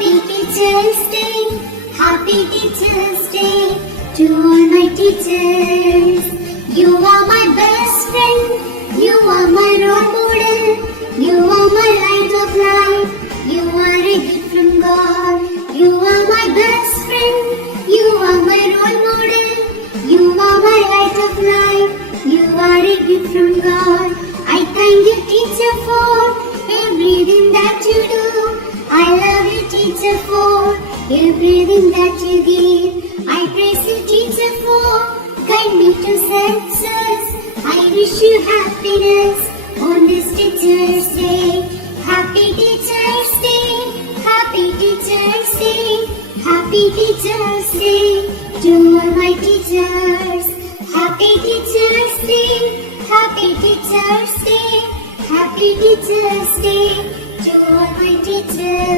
Happy Teacher's Day, Happy Teacher's Day to all my teachers. You are my best friend, you are my role model, you are my light of life, you are a gift from God. You are my best friend, you are my role model, you are my light of life, you are a gift from God. I thank you, teacher, for everything that you do. I love you, teacher, for everything that you give. I praise you, teacher, for guide me to success. I wish you happiness on this Teacher's Day. Happy Teacher's Day, Happy Teacher's Day, Happy Teacher's Day to all my teachers. Happy Teacher's Day, Happy Teacher's Day, Happy Teacher's Day to all my teachers.